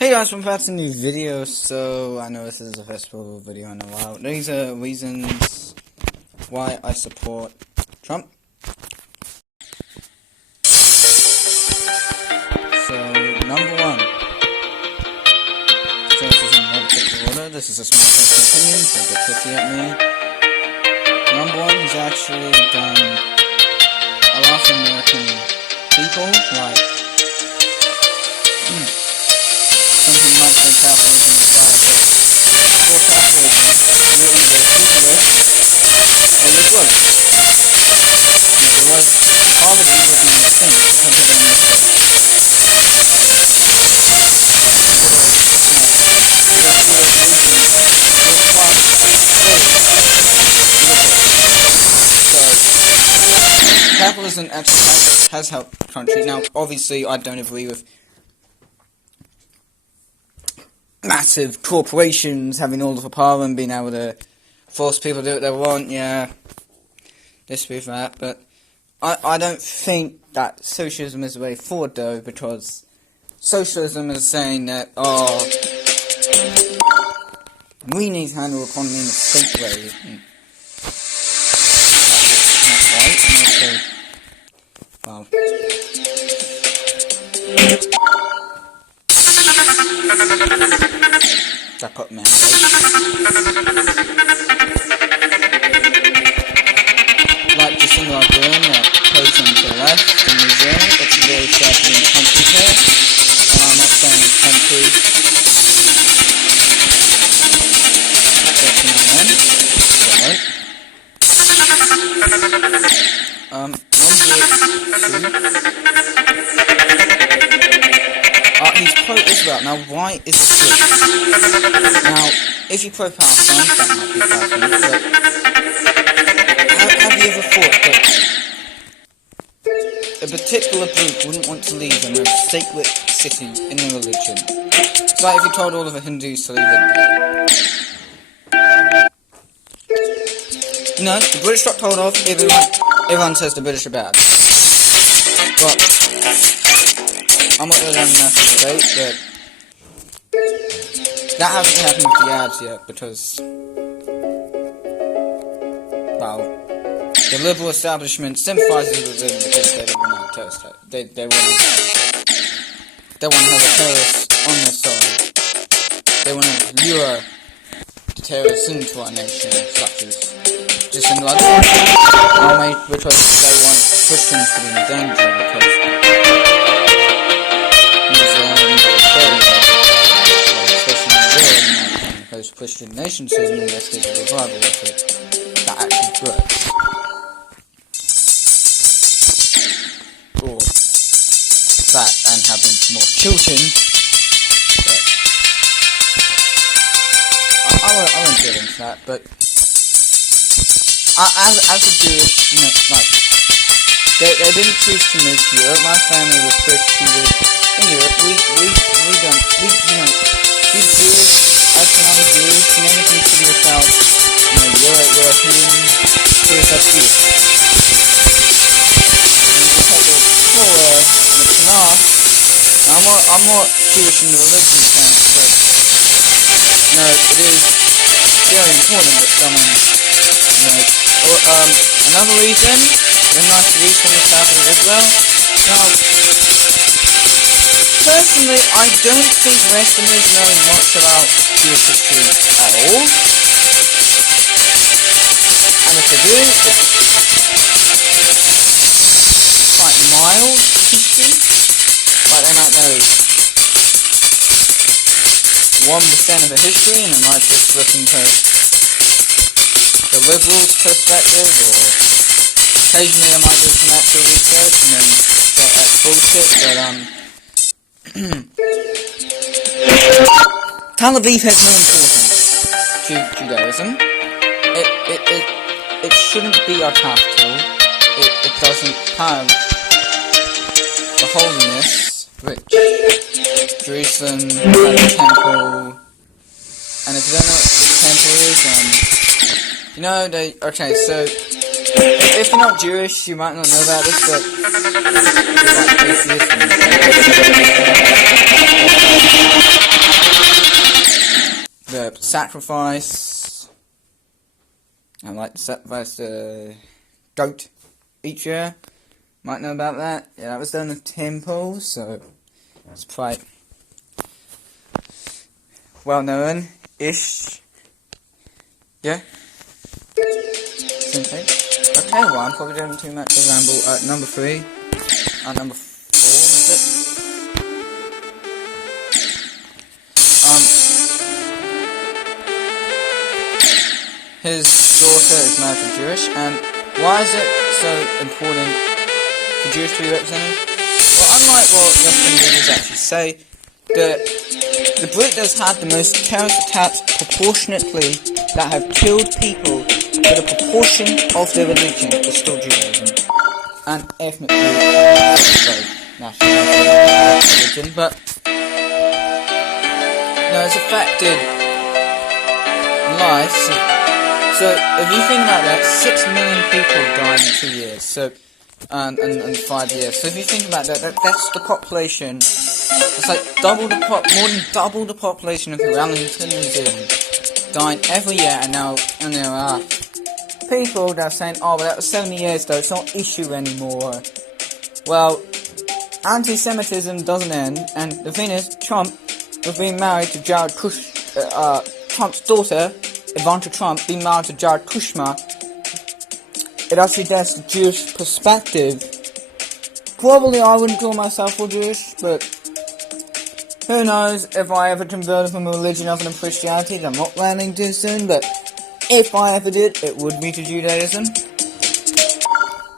Hey guys, welcome back to a new video. So, I know this is the first video in a while. These are reasons why I support Trump. So, number one. So, this is in no particular order. This is a small personal opinion, so get pissy at me. Number one, he's actually done a lot of American people, like, something might say capitalism is bad, but before capitalism, you're either super rich or you're broke. If there was poverty, it would be extinct, depending on this way. So, capitalism actually has helped the country. Now, obviously, I don't agree with massive corporations having all of the power and being able to force people to do what they want, yeah, this with that, but I don't think that socialism is the way forward, though, because socialism is saying that, we need to handle the economy in a state way, and that's right, and also, that got mandate. Like Jacinda Ardern that plays on the left in New Zealand, it's very sharply in the country here. And I'm not saying it's country. That's an amen. Number two. He's pro-Israel. Now, why is this good? Now, if you're pro-Palestine, that might be Palestine, but have you ever thought that a particular group wouldn't want to leave the most sacred city in the religion? It's like if you told all of the Hindus to leave India. No, the British got told off, everyone says the British are bad. But I'm not going to have a massive debate, but that hasn't happened with the ads yet, because, well, the liberal establishment sympathizes with them because they don't want a terrorist. They want to have a terrorist on their side. They want to lure the terrorists into our nation, such as just in like because they want Christians to be in danger, because Christian nations who invested a revival of it that actually works. Or that and having more children. But I won't get into that, but as a Jewish, you know, like they didn't choose to move to Europe. My family was persecuted in Europe. We these Jewish. As another Jewish, you never consider yourself, you're European, Jewish, that's you. And you take the Torah and the Tanakh, I'm not Jewish in the religion sense, but, it is very important that someone, another reason, in like the east and the south of Israel, now, personally, I don't think Westerners know much about Jewish history at all. And if they do, it's quite mild history. Like they might know 1% of the history, and they might just listen to the liberals' perspective, or occasionally they might do some actual research and then get that bullshit, but Tel Aviv has no importance to Judaism. It shouldn't be our capital. It doesn't have the holiness which Jerusalem has a temple. And if you don't know what the temple is, okay, so if you're not Jewish, you might not know about this, but you're like atheist. sacrifice. I like to sacrifice the goat each year. Might know about that. Yeah, that was done in the temple, so it's quite well known-ish. Yeah. Same thing. Okay, well, I'm probably doing too much of a ramble. Number 3. Number 4, is it? His daughter is married to Jewish, and why is it so important for Jews to be represented? Well, unlike what Western leaders actually say, the British have the most terrorist attacks proportionately that have killed people with a proportion of their religion is still Judaism. And ethnically, nationality, religion, but it's affected lives. So, if you think about that, 6 million people died in 2 years, so, and 5 years. So if you think about that's the population. It's like more than double the population of Wellington, New Zealand, dying every year, and there are people that are saying, oh, well, that was 70 years ago, it's not an issue anymore. Well, antisemitism doesn't end, and the thing is, Trump was being married to Trump's daughter, Ivanka Trump, being married to Jared Kushner. It actually gets the Jewish perspective. Probably I wouldn't call myself Jewish, but who knows if I ever converted from a religion other than Christianity. I'm not planning to soon, but if I ever did, it would be to Judaism.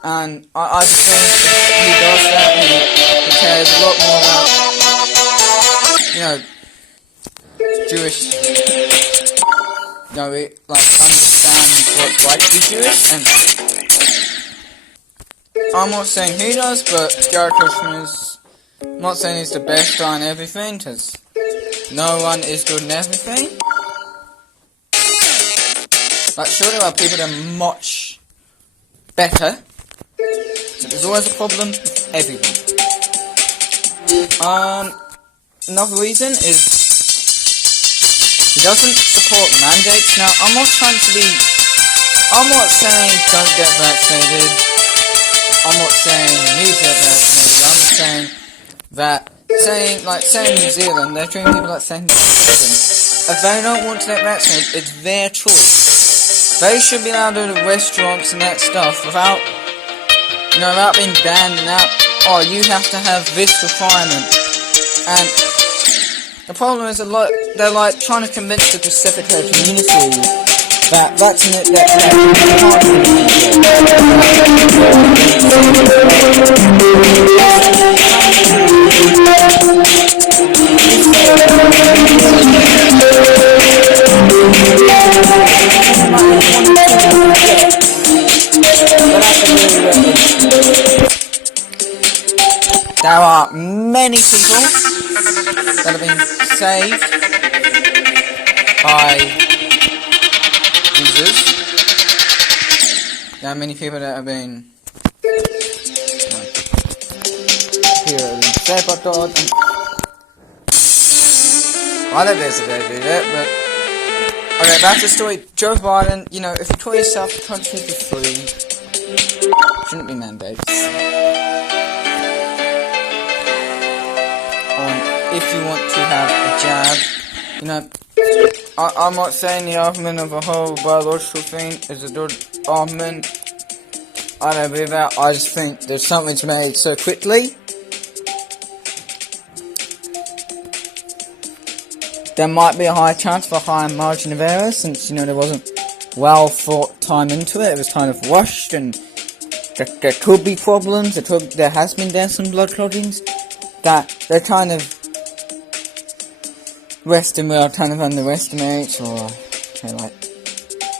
And I just think if he does that, he cares a lot more about, Jewish, understands what it's like to be Jewish, and I'm not saying he does, but Jared Kushner's, I'm not saying he's the best guy in everything, because no one is good in everything. Like, sure, there are people that are much better, but there's always a problem with everyone. Another reason is he doesn't support mandates. Now, I'm not saying don't get vaccinated. I'm not saying you get vaccinated. I'm just saying that, saying New Zealand, they're treating people like second citizens. If they don't want to get vaccinated, it's their choice. They should be allowed to go to restaurants and that stuff without being banned and out, you have to have this requirement. And the problem is they're trying to convince the Pacific community that vaccinate there are many people that have been saved by Jesus. There are many people that have been saved by God. I don't necessarily do that, but okay, back to the story. Joe Biden, if you call yourself a country for free, shouldn't be mandates. If you want to have a jab, I'm not saying the argument of a whole biological thing is a good argument. I don't believe that. I just think there's something to made so quickly. There might be a high chance for a higher margin of error since, there wasn't well thought time into it. It was kind of rushed, and there could be problems. There has been some blood clottings that they're kind of Western world kind of underestimates, or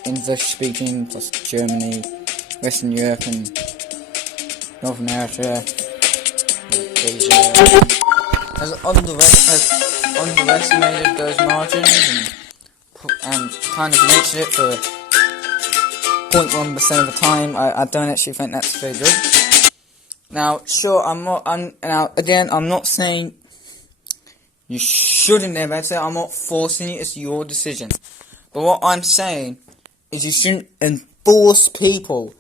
English speaking plus Germany, Western Europe and North America, Asia has underestimated those margins and kind of mentioned it for 0.1% of the time. I don't actually think that's very good. Now, sure, I'm not saying You shouldn't never say, I'm not forcing it, it's your decision. But what I'm saying is you shouldn't enforce people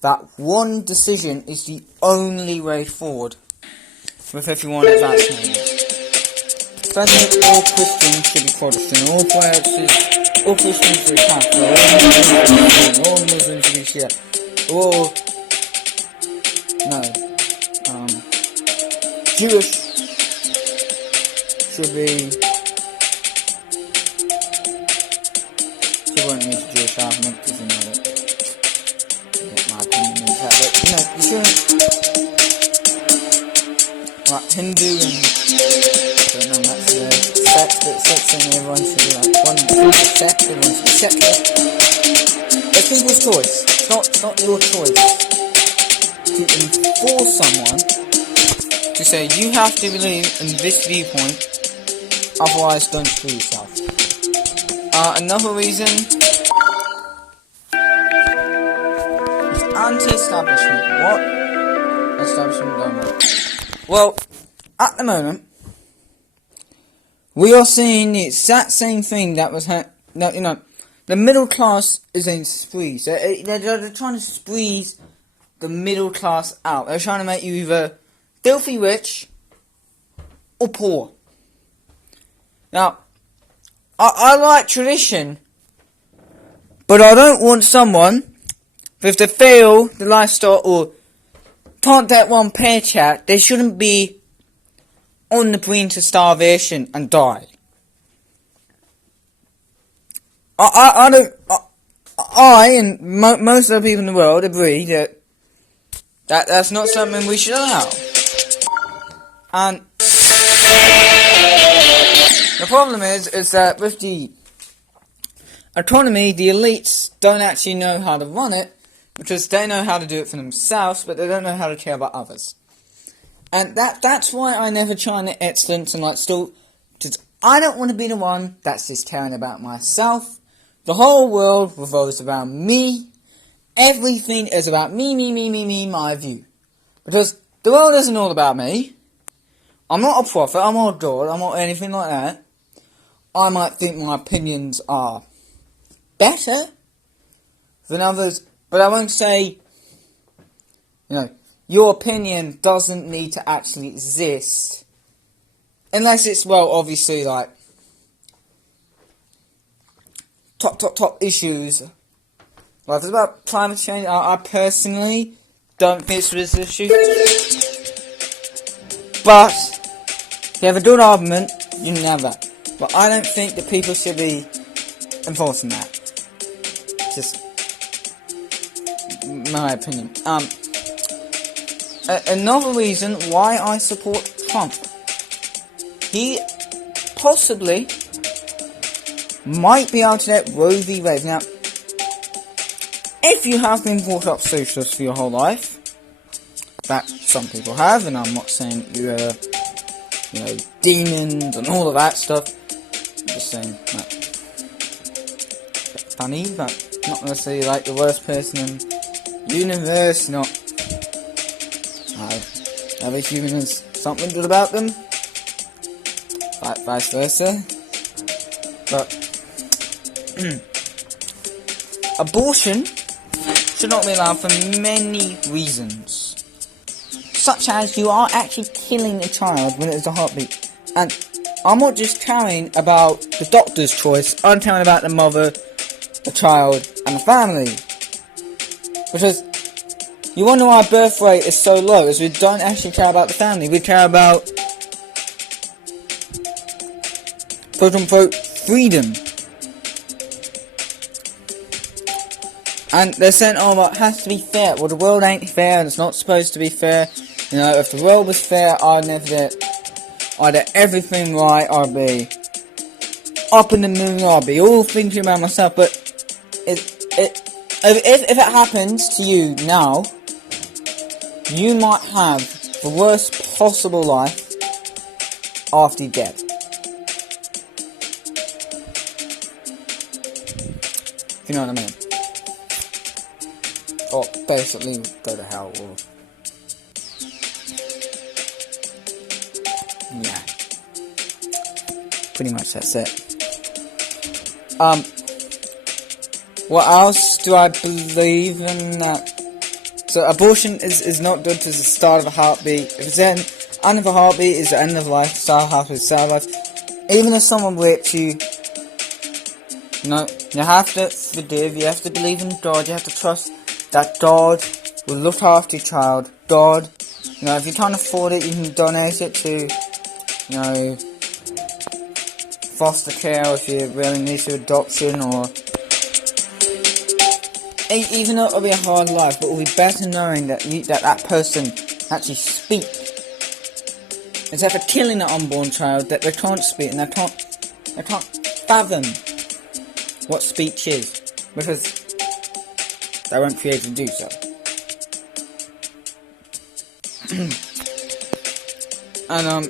that one decision is the only way forward with everyone vaccinated. Firstly, all Christians should be Protestant, all Christians should be Catholic, all Muslims should be Shia, Jewish should be, she won't use Jewish argument because you know that, my opinion is that, but you shouldn't, like Hindu and, I don't know, that's the sect, but sex saying everyone should be like one group of sect, everyone should be separate. It's people's choice, it's not your choice to enforce someone to say you have to believe in this viewpoint, otherwise don't screw yourself. Another reason is anti-establishment. What? Establishment don't work. Well, at the moment, we are seeing the exact same thing that was the middle class is in squeeze. They're trying to squeeze the middle class out. They're trying to make you either filthy rich or poor. Now, I like tradition, but I don't want someone if they fail the lifestyle or can't get one paycheck, they shouldn't be on the brink of starvation and die. I and most of the people in the world agree that's not something we should allow. And the problem is that with the economy, the elites don't actually know how to run it, because they know how to do it for themselves, but they don't know how to care about others. And that's why I never try and excellence and because I don't want to be the one that's just caring about myself. The whole world revolves around me. Everything is about me, my view. Because the world isn't all about me. I'm not a prophet, I'm not a god, I'm not anything like that. I might think my opinions are better than others, but I won't say, your opinion doesn't need to actually exist. Unless it's, obviously, like, top issues. Like, if it's about climate change, I personally don't think it's this issue. But, if you have a good argument, you can have that. But I don't think that people should be enforcing that. Just my opinion. Another reason why I support Trump. He possibly might be able to let Roe v. Wade. Now, if you have been brought up socialist for your whole life, that some people have, and I'm not saying you're, demons and all of that stuff. I'm just saying that. Funny, but not necessarily like the worst person in the universe, not. Every human has something good about them. Vice versa. But abortion should not be allowed for many reasons. Such as you are actually killing a child when it is a heartbeat. And I'm not just caring about the doctor's choice, I'm caring about the mother, the child, and the family. Because you wonder why our birth rate is so low, is we don't actually care about the family, we care about quote-unquote freedom. And they're saying, it has to be fair. Well, the world ain't fair, and it's not supposed to be fair. If the world was fair, I'd do everything right, I'd be up in the moon, I'd be all thinking about myself, but if it happens to you now, you might have the worst possible life after you're dead. If you know what I mean. Or basically go to hell, or yeah. pretty much that's it. What else do I believe in that? So abortion is not good to the start of a heartbeat. If it's the end of a heartbeat is the end of life, start of a heartbeat is the start of life. Even if someone rapes you, you have to forgive, you have to believe in God, you have to trust that God will look after your child. God, if you can't afford it, you can donate it to, foster care, or if you really need to adoption, or even though it'll be a hard life, but it'll be better knowing that that person actually speak, instead of killing an unborn child that they can't speak and they can't fathom what speech is, because they weren't created to do so. And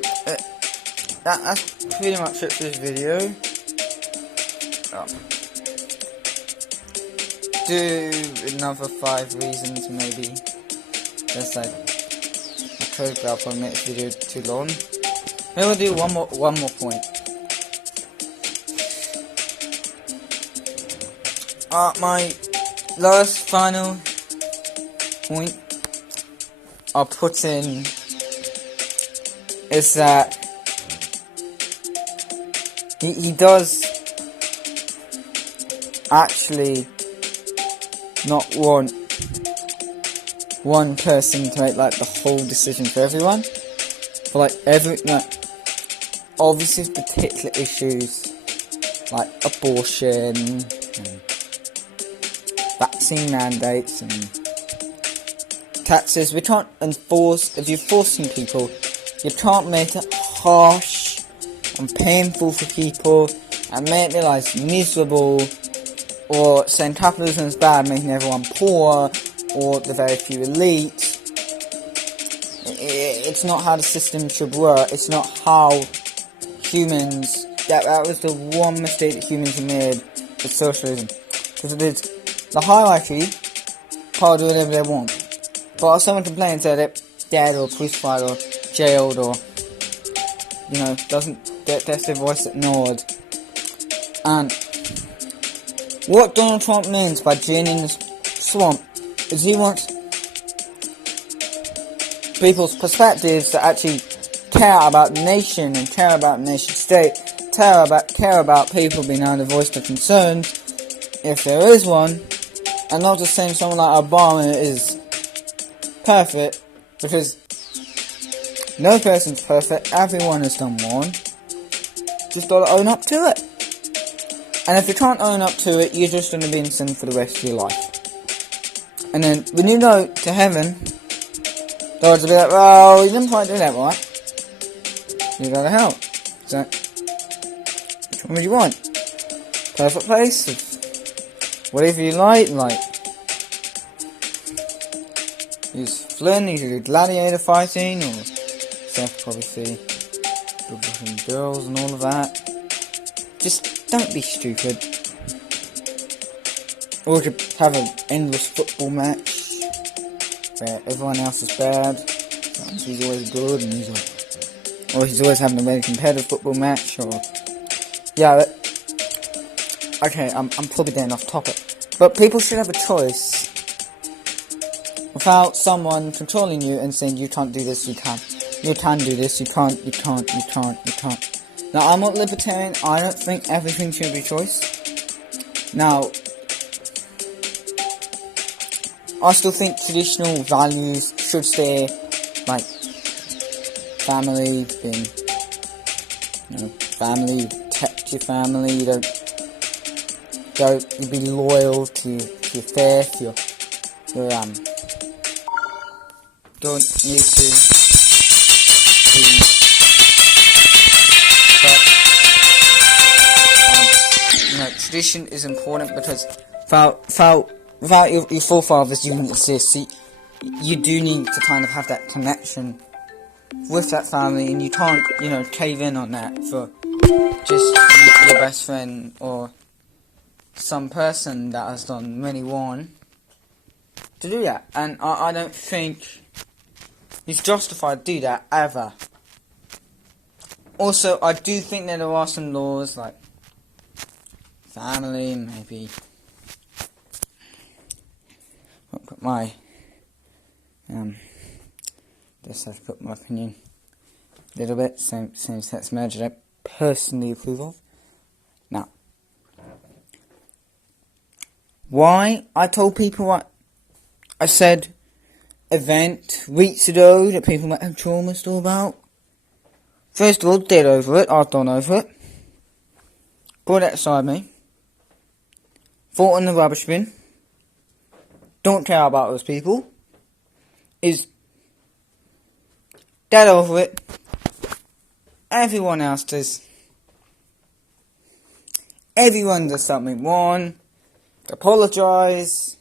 that's pretty much it for this video. Do another 5 reasons maybe. Just like I could, but I'll probably make this video too long. Maybe we'll do one more point. My last final point I'll put in is that he does actually not want one person to make like the whole decision for everyone. For like obviously particular issues like abortion and vaccine mandates and taxes, we can't enforce. If you're forcing people, you can't make it harsh and painful for people and make their lives miserable, or saying capitalism is bad, making everyone poor, or the very few elite. It's not how the system should work. It's not how humans. That was the one mistake that humans made with socialism. Because it is the hierarchy, people do whatever they want. But if someone complains that they're dead or crucified or jailed or doesn't get their voice ignored. And what Donald Trump means by draining the swamp is he wants people's perspectives to actually care about the nation and care about the nation state, care about people being able to voice their concerns, if there is one, and not just saying someone like Obama is perfect, because no person's perfect, everyone has done wrong, just gotta own up to it. And if you can't own up to it, you're just going to be in sin for the rest of your life. And then, when you go to heaven, God's will be like, well, you didn't quite do that right. You go to hell. So, which one would you want? Perfect place? Whatever you like use Flynn, you could do gladiator fighting, or Seth probably see good girls and all of that. Just don't be stupid. Or we could have an endless football match where everyone else is bad. He's always good, and he's always having a very competitive football match. Or okay, I'm probably getting off topic, but people should have a choice without someone controlling you and saying you can't do this, you can do this, you can't. Now, I'm not libertarian. I don't think everything should be choice. Now, I still think traditional values should stay, like family, being, family, you protect your family, you be loyal to your faith, you don't need to tradition is important, because without your forefathers you wouldn't exist. So you do need to kind of have that connection with that family, and you can't, cave in on that for just your best friend or some person that has done really wrong to do that. And I don't think he's justified to do that ever. Also, I do think that there are some laws, like family, maybe. I'll put my, just have to put my opinion a little bit, same-sex marriage that I personally approve of. Now, why I told people what I said event weeks ago that people might have trauma still about. First of all, dead over it, I've done over it. Put it aside me. Thought in the rubbish bin. Don't care about those people. Is dead over it. Everyone else does. Everyone does something wrong. Apologise.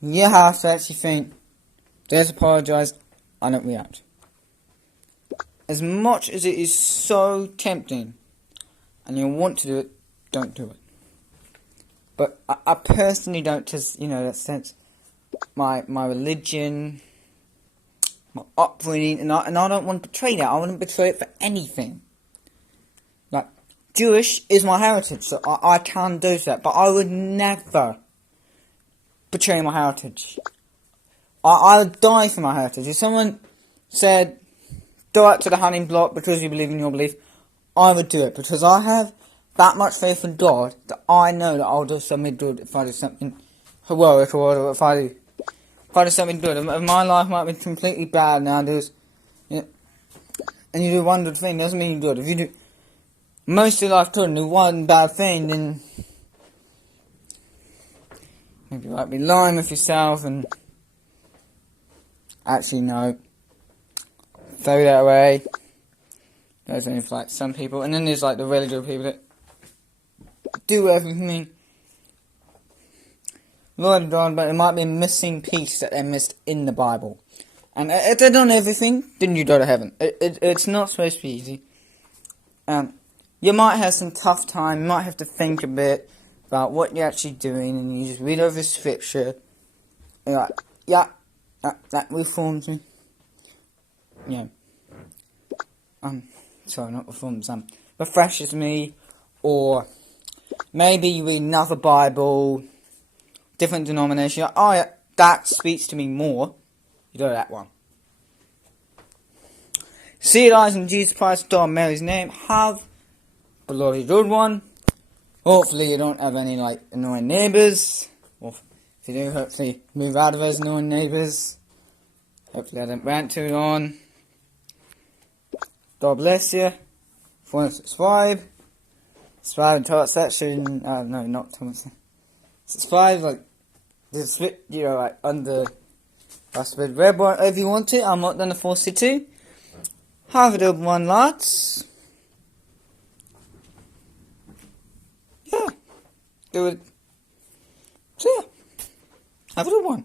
You have to actually think, there's apologise, I don't react. As much as it is so tempting, and you want to do it, don't do it. But I personally don't, just, that sense, my religion, my upbringing, and I don't want to betray that. I wouldn't betray it for anything. Like, Jewish is my heritage, so I can do that, but I would never betray my heritage. I would die for my heritage. If someone said, go out to the hunting block because you believe in your belief, I would do it, because I have that much faith in God that I know that I'll do something good if I do something heroic, or if I do something good. If my life might be completely bad now, and you do one good thing, doesn't mean you're good. If you do most of your life good and do one bad thing, then maybe you might be lying with yourself, and actually no, throw that away. There's only like some people, and then there's like the really good people that do everything Lord God, but it might be a missing piece that they missed in the Bible. And if they've done everything, then you go to heaven. It's not supposed to be easy. You might have some tough time, you might have to think a bit about what you're actually doing, and you just read over scripture, and you're like, yeah, that reforms me. Sorry, not reforms, refreshes me, or maybe you read another Bible, different denomination, like, oh yeah, that speaks to me more, you go to that one. See it eyes in Jesus Christ, God, Mary's name, have a bloody good one. Hopefully you don't have any, like, annoying neighbours, or if you do, hopefully move out of those annoying neighbours. Hopefully I don't rant too long. God bless you. If you want to subscribe and tell us section, no, not tell us. Subscribe, like, just flip, like, under, that's the red one, if you want to, I'm not going to force you to. Have a good one, lads. Yeah. Do it. So yeah. Have a good one.